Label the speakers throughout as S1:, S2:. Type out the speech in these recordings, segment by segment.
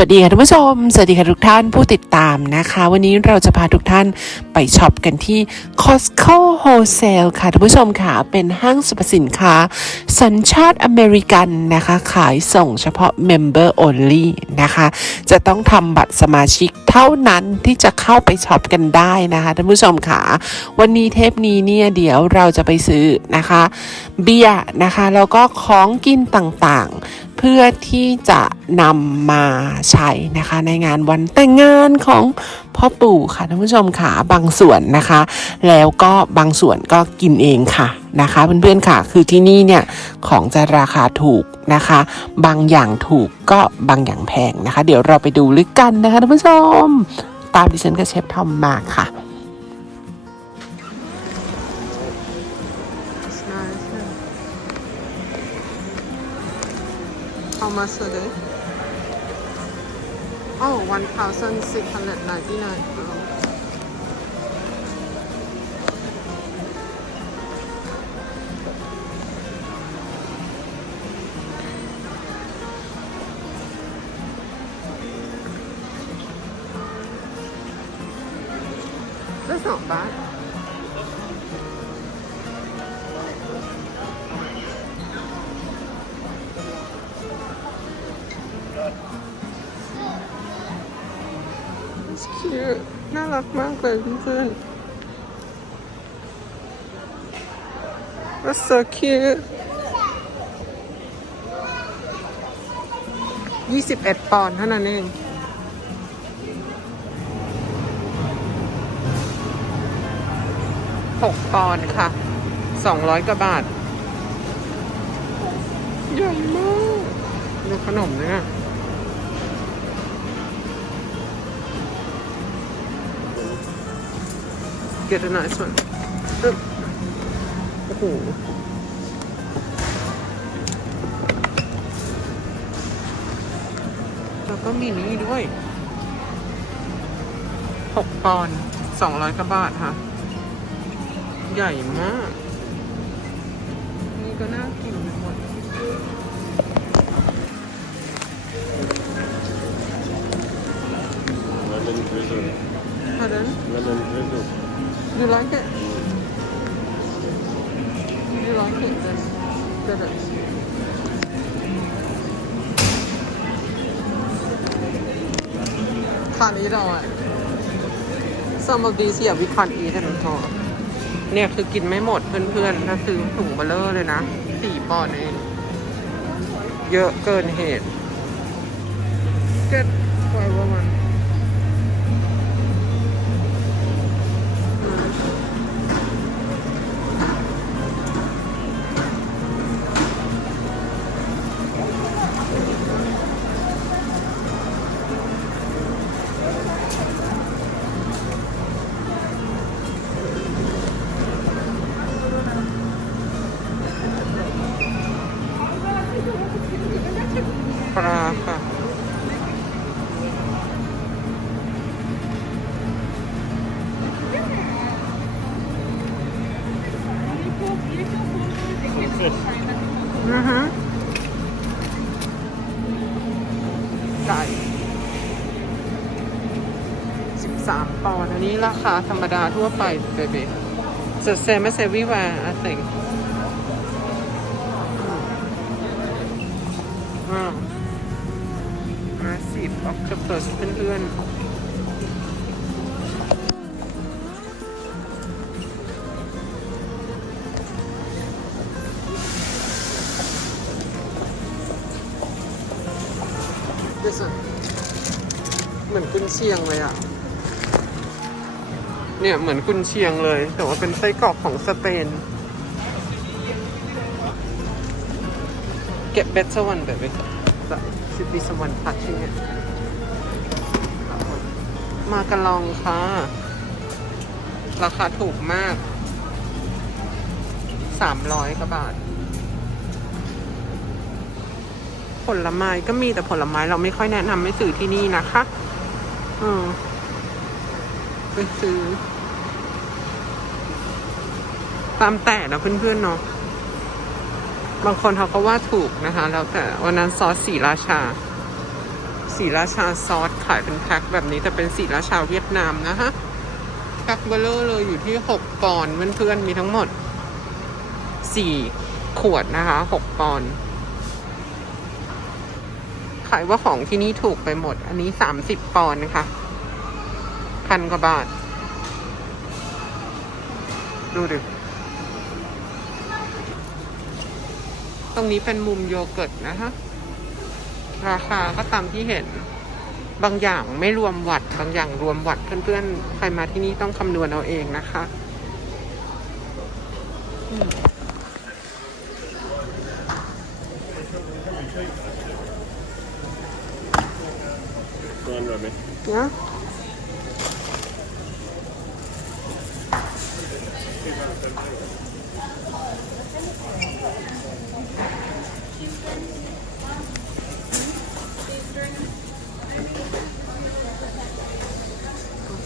S1: วัสดีค่ะท่านผู้ชม สวัสดีค่ะทุกท่านผู้ติดตามนะคะ วันนี้เราจะพาทุกท่านไปช็อปกันที่ Costco Wholesale ค่ะท่านผู้ชมค่ะ เป็นห้างสรรพสินค้า สัญชาติอเมริกันนะคะ ขายส่งเฉพาะ Member Only นะคะ จะต้องทำบัตรสมาชิกเท่านั้นที่จะเข้าไปช็อปกันได้นะคะท่านผู้ชมค่ะ วันนี้เทปนี้เนี่ยเดี๋ยวเราจะไปซื้อนะคะ เบียร์นะคะ แล้วก็ของกินต่างๆ เพื่อที่จะนำมาใช้นะคะ ในงานวันแต่งงานของพ่อปู่ค่ะท่านผู้ชมค่ะบางส่วนนะคะ แล้วก็บางส่วนก็กินเองค่ะนะคะเพื่อนๆค่ะคือที่นี่เนี่ยของจะราคาถูกนะคะ บางอย่างถูกก็บางอย่างแพงนะคะ เดี๋ยวเราไปดูลึกกันนะคะท่านผู้ชม ตามดิฉันกับเชฟทอมมาค่ะ
S2: Mercedes. Oh, 1,699. Is cute น่ารักมากเลยเพื่อน That's so cute 21ปอนด์เท่านั้นเอง หกปอนด์ค่ะ สองร้อยกว่าบาท ใหญ่มาก ดูขนมเนี่ย Get a nice one อึ๊บโอ้โหแล้วก็มีนี่ด้วยหกปอนด์สองร้อยกว่าบาทค่ะ ใหญ่มาก นี่ก็น่ากินไปหมด
S3: Lemon drizzle.
S2: Pardon?
S3: Lemon drizzle.
S2: You like it? You like it then get it คานี้เราอะ some of these yeah we can't eat it at all เนี่ยคือกินไม่หมดเพื่อนๆ ถ้าซื้อถุงเบลเลอร์เลยนะสี่ปอนด์เอง เยอะเกินเหตุ get คาธรรมดาทั่วไปเบบี The same as everywhere I think ว้าวมาสิบออกจะเปิดเพื่อนๆ This one เหมือนกุนเชียงเลยอะ เนี่ยเหมือนกุนเชียงเลย แต่ว่าเป็นไส้กรอกของสเปน Get better one baby That should be someone touching it มากระลองค่ะ ราคาถูกมากสามร้อยกว่าบาท ผลไม้ก็มีแต่ผลไม้เราไม่ค่อยแนะนำไม่ซื้อที่นี่นะคะ อืมไปซื้อ ตามแต่นะเพื่อนๆเนาะบางคนเขาก็ว่าถูกนะคะ แล้วแต่วันนั้นซอสสีราชา สีราชาซอสขายเป็นแพ็คแบบนี้แต่เป็นสีราชาเวียดนามนะฮะแพ็คเบลเลอร์เลยอยู่ที่ 6 ปอนด์เพื่อนๆมีทั้งหมด 4 ขวดนะคะ 6 ปอนด์ขายว่าของที่นี่ถูกไปหมด อันนี้ 30 ปอนด์นะคะพันกว่าบาท ดูดิ ตรงนี้เป็นมุมโยเกิร์ตนะคะราคาก็ตามที่เห็น บางอย่างไม่รวมวัตต์บางอย่างรวมวัตต์เพื่อนๆ ใครมาที่นี่ต้องคำนวณเอาเองนะคะอืม
S3: Run, Robbie.
S2: เนี่ย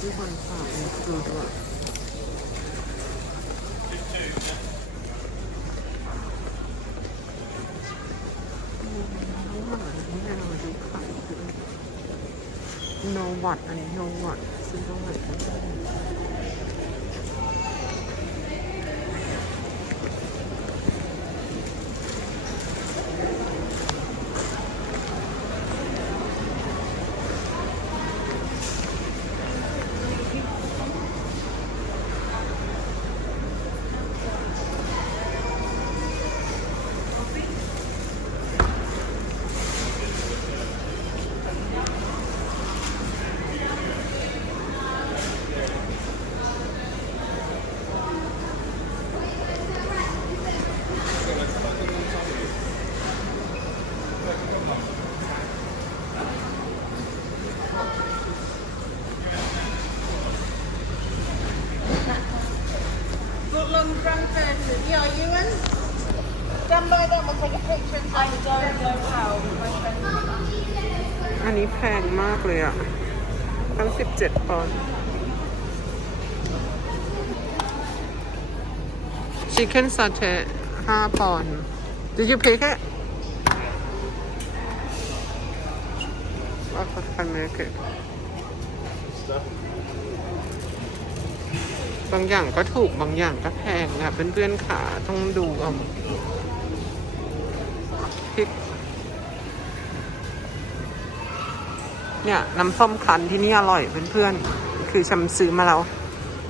S2: ที่คนฝากดูด้วยโนวัตอันนี้โนวัตซื้อตรงไหนกันบ้าง อันนี้แพงมากเลยอะ ทั้งสิบเจ็ดปอนด์ Chicken Satay ห้าปอนด์ Did you pick it? I can make it บางอย่างก็ถูกบางอย่างก็แพงค่ะเพื่อนๆขาต้องดูเอา เนี่ยน้ำส้มคั้นที่นี่อร่อยเพื่อนๆ คือฉันซื้อมาแล้ว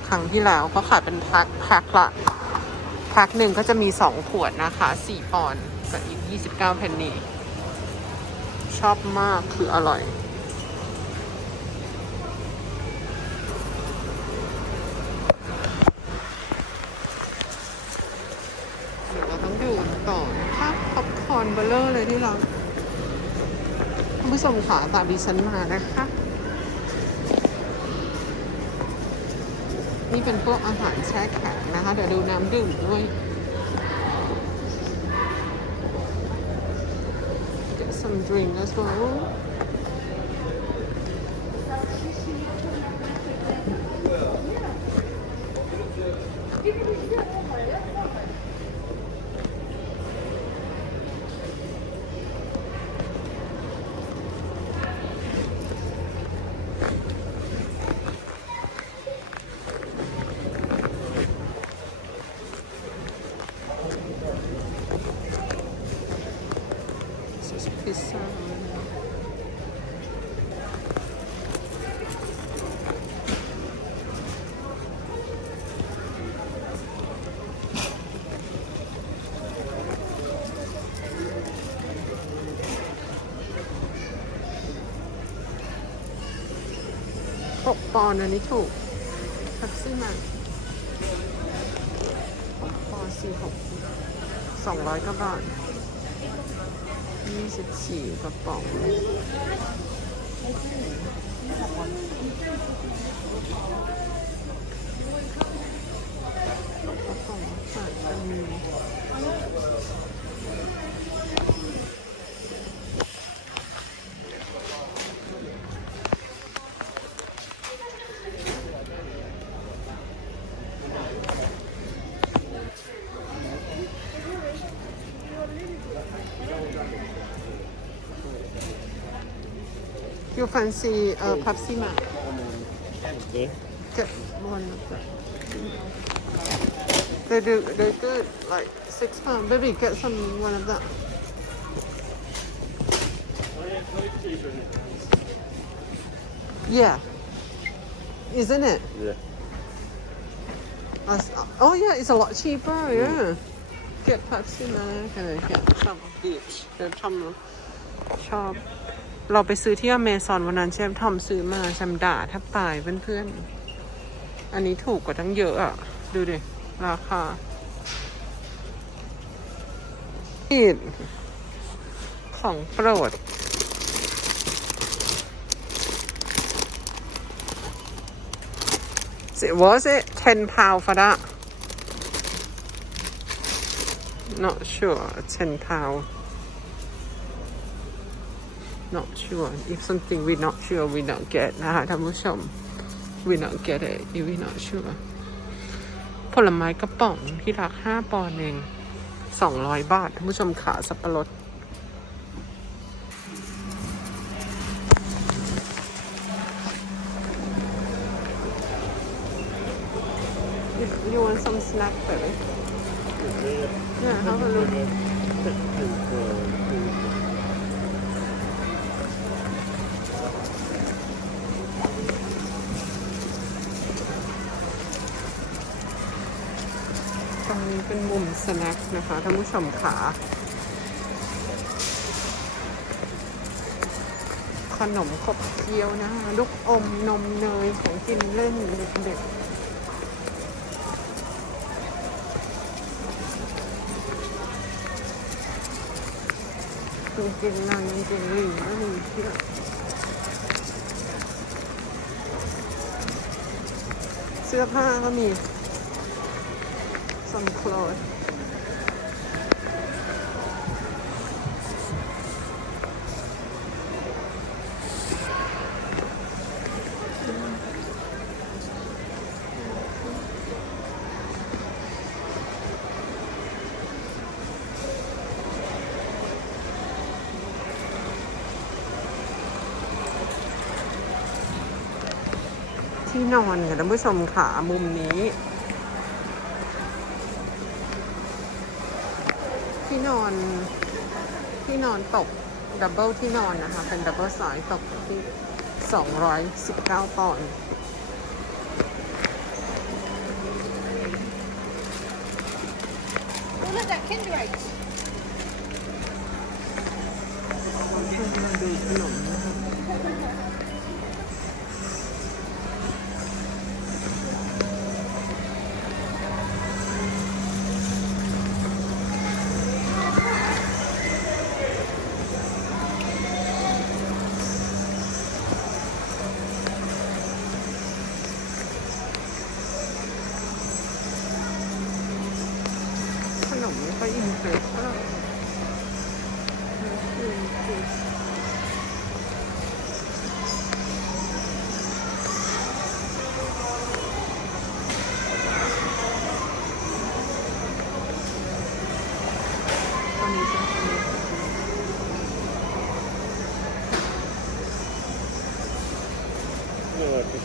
S2: ครั้งที่แล้วเขาขายเป็นพ็คแพ็คละพ็คหนึ่งก็จะมีสองขวดนะคะสี่ปอนด์กับอีกยี่สิบเก้าเพนนีชอบมากคืออร่อย เดี๋ยวเราต้องดูต่อนะคะป๊อปคอร์นเบลเลอร์เลยที่เรา ผู้ชมขาตามดิฉันมานะคะ นี่เป็นพวกอาหารแช่แข็งนะคะ เดี๋ยวดูน้ำดื่มด้วย Get some drink as well พิซซ่าหก ปอนอันนี้ถูกทักซี่มาปอนสี่หกสองร้อยกว่าบาทยี่สิบสี่กระป๋อง you fancy uh, Pepsi
S3: Okay.
S2: One. They do, they good, like six pounds. Maybe get some one of that. Yeah. Isn't it?
S3: Yeah.
S2: Oh yeah, it's a lot cheaper, yeah. Get Pepsi Man, okay, get some of each. Get some chop. เราไปซื้อที่อเมซอนวันนั้นเชฟทอมซื้อมาแชมด่าแทบตายเพื่อนๆ อันนี้ถูกกว่าทั้งเยอะอะดูดิ ราคาอีดของโปรด It was it ten pound for that? Not sure. Ten pound. Not sure. If something we're not sure, we not get นะคะท่านผู้ชม we not get it if we not sure ผลไม้กระป๋องที่รักห้าปอนด์เองสองร้อยบาทท่านผู้ชมขาสับปะรด You, you want some snack, baby? Yeah, have a look. ตรงนี้ เป็นมุมสแน็คนะคะท่านผู้ชมขาขนมขบเคี้ยวนะลูกอมนมเนยของกินเล่นเด็กๆจริงๆนางจริงๆลิงก็มีเที่ยวเสื้อผ้าก็มี some clothes ที่นอนค่ะท่านผู้ชมค่ะมุมนี้ นอนที่นอนตกดับเบิลที่นอนนะคะ เป็นดับเบิลไซส์ตกที่ 219 ปอนด์
S4: Oh, look, that Kinder Eggs.
S2: มาดูขนมนะคะ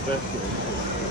S3: Yeah, like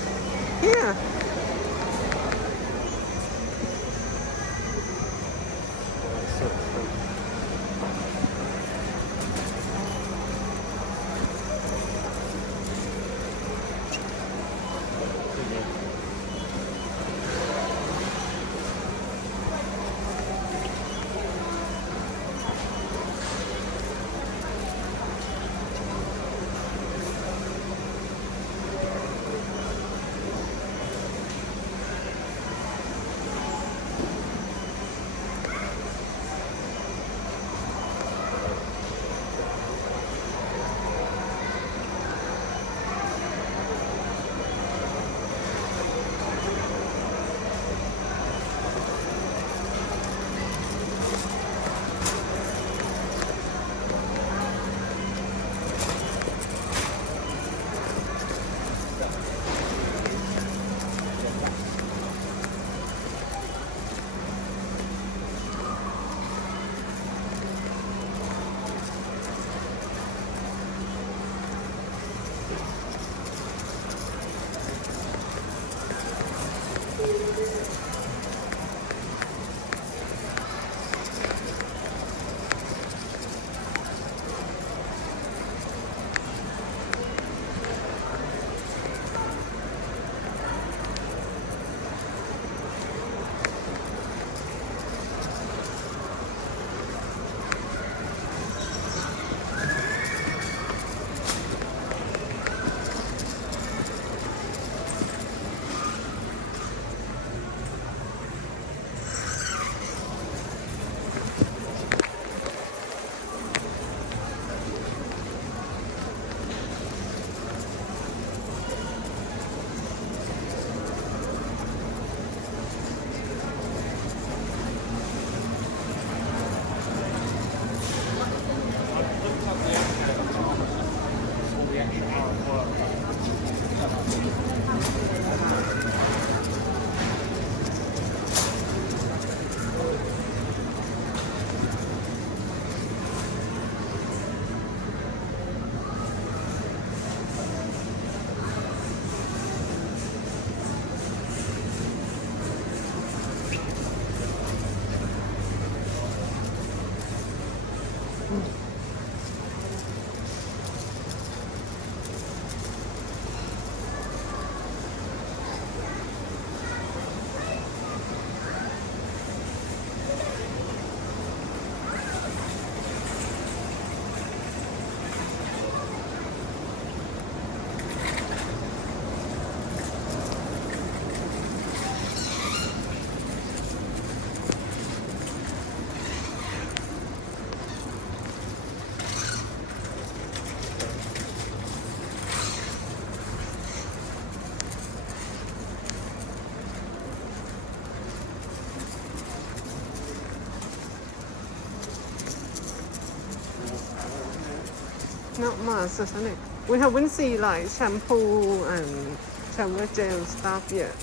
S2: Not much, isn't it? We haven't seen like shampoo and shower gel stuff yet.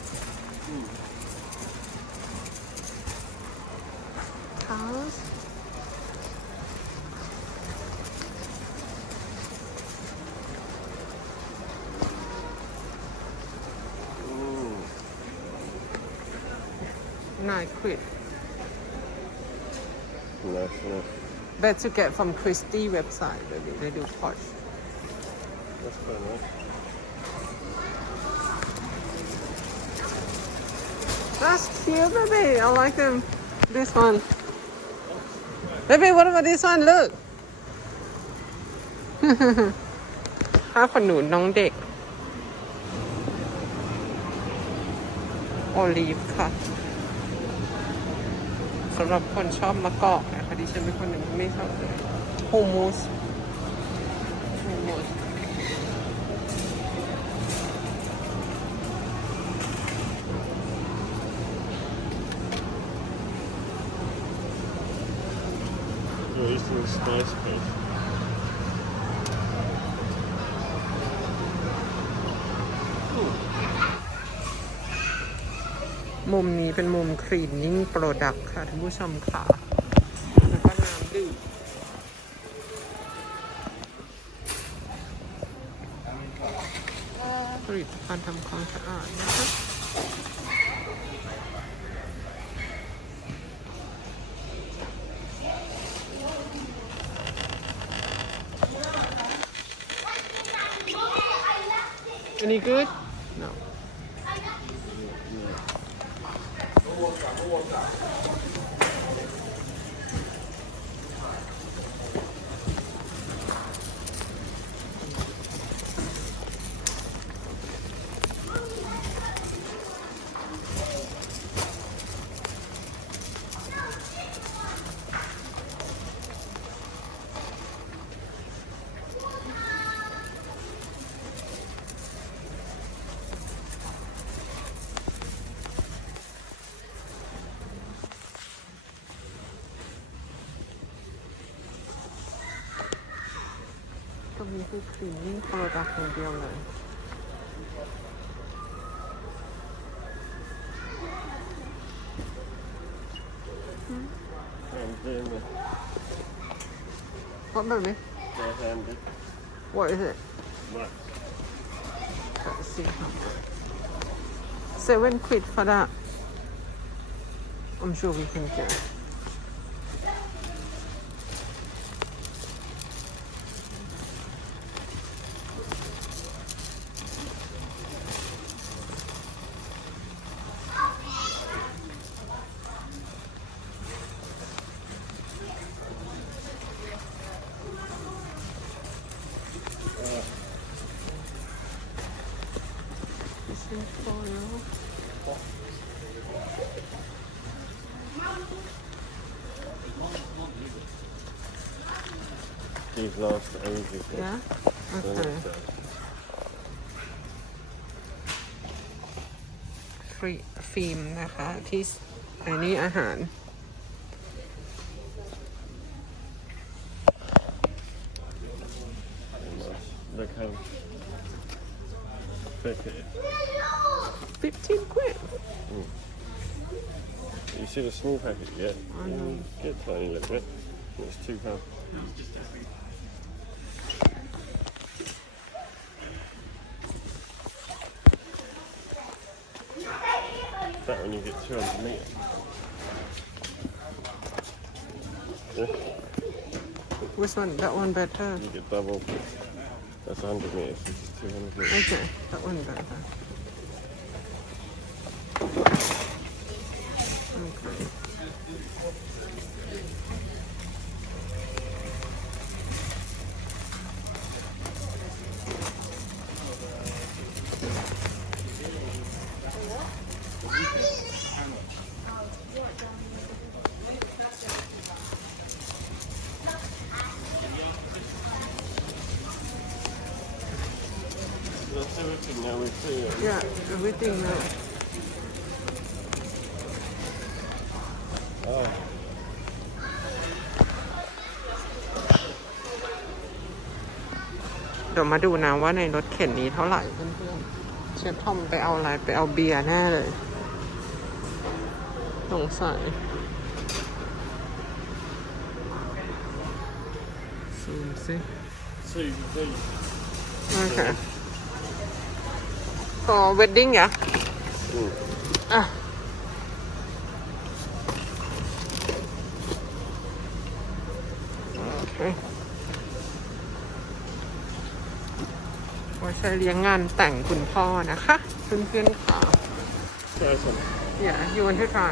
S2: Towels? Nine quid.
S3: Nice, nice.
S2: Bet to get from Christie website, baby. They do posh.
S3: That's quite nice.
S2: That's cute, baby. I like them. This one. Baby, what about this one? Look. ผ้าขนหนูน้องเด็ก โอลีฟค่ะส ำหรับคนชอบมะกอกนะคะดิฉันเป็นคนหนึ่งที่ไม่ชอบเลยฮูมูสฮูมูส
S3: Your Eastern Spice Paste.
S2: มุมนี้เป็นมุมครีนนิ่งโปรดักต์ค่ะท่านผู้ชมค่ะ แล้วก็น้ำดื่มผลิตภัณฑ์ทำความสะอาดนะคะ Any good? No. ตรงนี้คือคลีนนิ่งโปรดักต์อย่างเดีย วเลย
S3: I'm doing the
S2: What baby?
S3: bare-handed
S2: What is it?
S3: wax.
S2: Let's see how much. Seven quid for that. I'm sure we can get. it. 15 quid.
S3: You see the small packet,
S2: yeah?
S3: Get tiny little bit. It's too hard. 200 metres. Yeah.
S2: which one that one better
S3: You get double. That's 100 meters. This is 200 meters.
S2: okay that one better
S3: everything now Oh.
S2: เดี๋ยวมาดูนะว่าในรถเข็นนี้เท่าไหร่เพื่อนๆเชฟทอมไปเอาอะไรไปเอาเบียร์แน่เลยสงสัยซูมสิ
S3: Two of these.
S2: โอเค for wedding เหรอ
S3: Mm.
S2: อะโอเคไว้ใช้เลี้ยงงานแต่งคุณพ่อนะคะเพื่อนๆค่ะ
S3: Try some.
S2: Yeah, you want to try?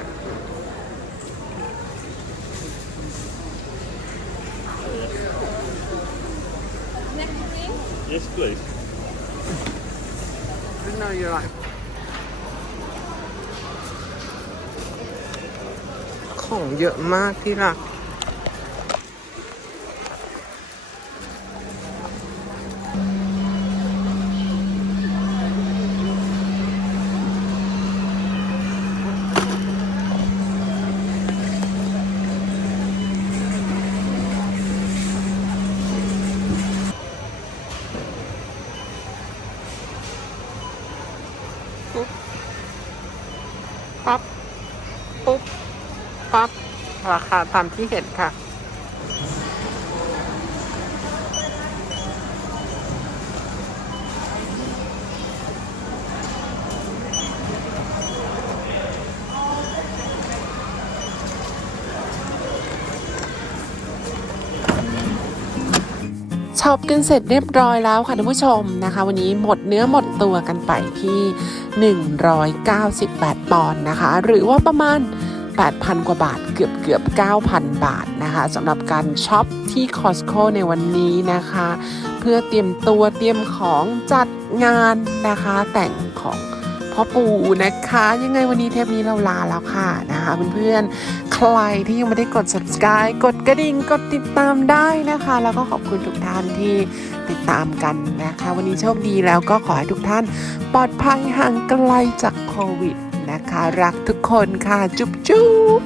S3: Yes, please.
S2: Know you like. ของเยอะมากที่รัก คาตามที่เห็นค่ะ
S1: ช็อปกันเสร็จเรียบร้อยแล้วค่ะท่านผู้ชมนะคะ วันนี้หมดเนื้อหมดตัวกันไปที่ 198 ปอนด์นะคะ หรือว่าประมาณ 8,000 กว่าบาทเกือบเกือบ 9,000 บาทนะคะสำหรับการช็อปที่ Costco ในวันนี้นะคะ เพื่อเตรียมตัวเตรียมของจัดงานนะคะ แต่งของพ่อปู่นะคะ ยังไงวันนี้เทปนี้เราลาแล้วค่ะนะคะเพื่อนๆ ใครที่ยังไม่ได้กด subscribe กดกระดิ่งกดติดตามได้นะคะ แล้วก็ขอบคุณทุกท่านที่ติดตามกันนะคะ วันนี้โชคดีแล้วก็ขอให้ทุกท่านปลอดภัยห่างไกลจากโควิด นะคะ รักทุกคนค่ะ จุ๊บจุ๊บ